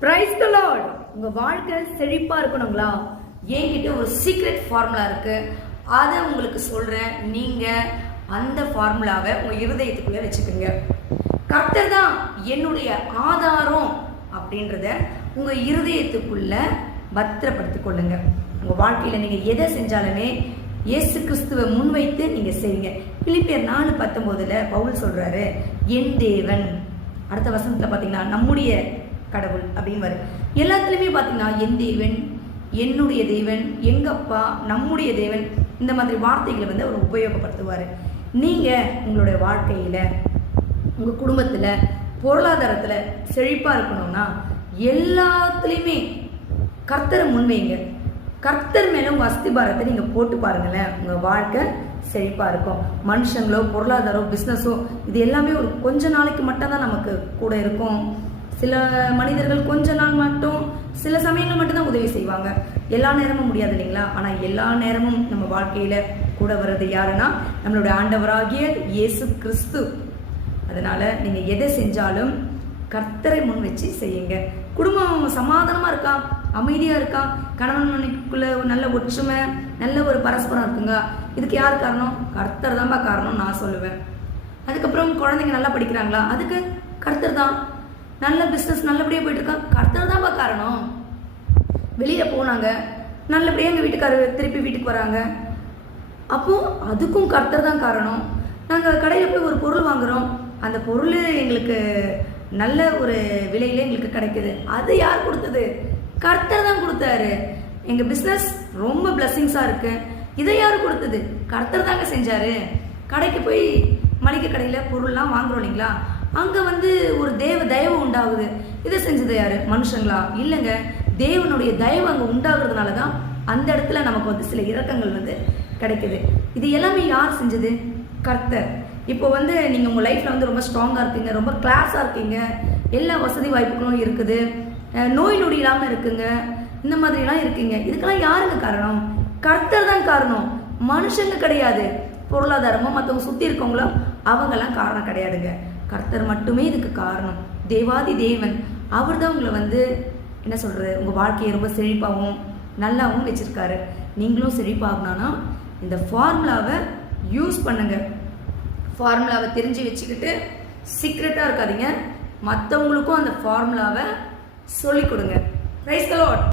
Praise the Lord. உங்க வாழ்க்கை செழிப்பா இருக்கணுங்களா? என்கிட்ட ஒரு சீக்ரெட் ஃபார்முலா இருக்கு. அதை உங்களுக்கு சொல்றேன். நீங்க அந்த ஃபார்முலாவை உங்க இருதயத்துக்குள்ள வச்சுக்கோங்க. கர்த்தர் தான் என்னுடைய ஆதாரம் அப்படின்றத உங்க இருதயத்துக்குள்ள பத்திரப்படுத்திக் கொள்ளுங்க. உங்க வாழ்க்கையில நீங்க எதை செஞ்சாலுமே இயேசு கிறிஸ்துவை முன்வைத்து நீங்க செய்யுங்க. பிலிப்பியர் 4:19 பவுல் சொல்றாரு, என் தேவன். அடுத்த வசனத்துல பாத்தீங்கன்னா நம்முடைய கடவுள் அப்படின்னு வரும். எல்லாத்துலயுமே பாத்தீங்கன்னா என் தேவன், என்னுடைய தேவன், எங்க அப்பா, நம்முடைய தேவன், இந்த மாதிரி வார்த்தைகளை வந்து அவர் உபயோகப்படுத்துவாரு. நீங்க உங்களுடைய வாழ்க்கையில உங்க குடும்பத்துல பொருளாதாரத்துல செழிப்பா இருக்கணும்னா எல்லாத்துலயுமே கர்த்தரை முன்வைங்க. கர்த்தர் மேல உங்க அஸ்திபாரத்தை நீங்க போட்டு பாருங்களேன், உங்க வாழ்க்கை செழிப்பா இருக்கும். மனுஷங்களோ பொருளாதாரம் பிஸ்னஸோ இது எல்லாமே ஒரு கொஞ்ச நாளைக்கு மட்டும் தான் நமக்கு கூட இருக்கும். சில மனிதர்கள் கொஞ்ச நாள் மட்டும், சில சமயங்கள் மட்டும்தான் உதவி செய்வாங்க. எல்லா நேரமும் முடியாது இல்லைங்களா? ஆனால் எல்லா நேரமும் நம்ம வாழ்க்கையில கூட வர்றது யாருன்னா நம்மளுடைய ஆண்டவராகிய இயேசு கிறிஸ்து. அதனால நீங்க எதை செஞ்சாலும் கர்த்தரை முன் வச்சு செய்யுங்க. குடும்பம் சமாதானமா இருக்கா, அமைதியா இருக்கா, கணவன் மனைவிக்குள்ள நல்ல ஒற்றுமை, நல்ல ஒரு பரஸ்பரம் இருக்குங்க. இதுக்கு யார் காரணம்? கர்த்தர் தான்ப்பா காரணம் நான் சொல்லுவேன். அதுக்கப்புறம் குழந்தைங்க நல்லா படிக்கிறாங்களா? அதுக்கு கர்த்தர் தான். நல்ல பிஸ்னஸ் நல்லபடியாக போயிட்டு இருக்கா, கர்த்தர் தான்ப்பா காரணம். வெளியில போனாங்க, நல்லபடியாக எங்கள் வீட்டுக்காரர் திருப்பி வீட்டுக்கு வராங்க, அப்போ அதுக்கும் கர்த்தர் தான் காரணம். நாங்கள் கடையில் போய் ஒரு பொருள் வாங்குறோம், அந்த பொருள் எங்களுக்கு நல்ல ஒரு விலையில எங்களுக்கு கிடைக்குது, அது யார் கொடுத்தது? கர்த்தர் தான் கொடுத்தாரு. எங்கள் பிஸ்னஸ் ரொம்ப பிளஸ்ஸிங்ஸாக இருக்கு, இதை யார் கொடுத்தது? கர்த்தர் தாங்க செஞ்சாரு. கடைக்கு போய் மளிகை கடையில் பொருள்லாம் வாங்குறோம் இல்லைங்களா, அங்கே வந்து ஒரு தயவு உண்டாகுது, இதை செஞ்சது யாரு? மனுஷங்களா? இல்லைங்க, தேவனுடைய தயவு அங்கே உண்டாகிறதுனால தான் அந்த இடத்துல நமக்கு வந்து சில இரக்கங்கள் வந்து கிடைக்குது. இது எல்லாமே யார் செஞ்சது? கர்த்தர். இப்போ வந்து நீங்கள் உங்கள் லைஃப்பில் வந்து ரொம்ப ஸ்ட்ராங்காக இருக்கீங்க, ரொம்ப கிளாஸாக இருக்கீங்க, எல்லா வசதி வாய்ப்புகளும் இருக்குது, நோய் நொடி இல்லாமல் இருக்குங்க, இந்த மாதிரிலாம் இருக்கீங்க. இதுக்கெல்லாம் யாருங்க காரணம்? கர்த்தர் தான் காரணம், மனுஷங்க கிடையாது. பொருளாதாரமோ மற்றவங்க சுற்றி இருக்கவங்களோ அவங்கெல்லாம் காரணம் கிடையாதுங்க. கர்த்தர் மட்டுமே இதுக்கு காரணம். தேவாதி தேவன் அவர் தான் உங்களை வந்து என்ன சொல்கிறது, உங்கள் வாழ்க்கையை ரொம்ப செழிப்பாகவும் நல்லாவும் வச்சுருக்காரு. நீங்களும் செழிப்பாகணும்னா இந்த ஃபார்முலாவை யூஸ் பண்ணுங்க. ஃபார்முலாவை தெரிஞ்சு வச்சுக்கிட்டு சீக்ரெட்டாக இருக்காதீங்க, மற்றவங்களுக்கும் அந்த ஃபார்முலாவை சொல்லிக் கொடுங்க. Praise the Lord.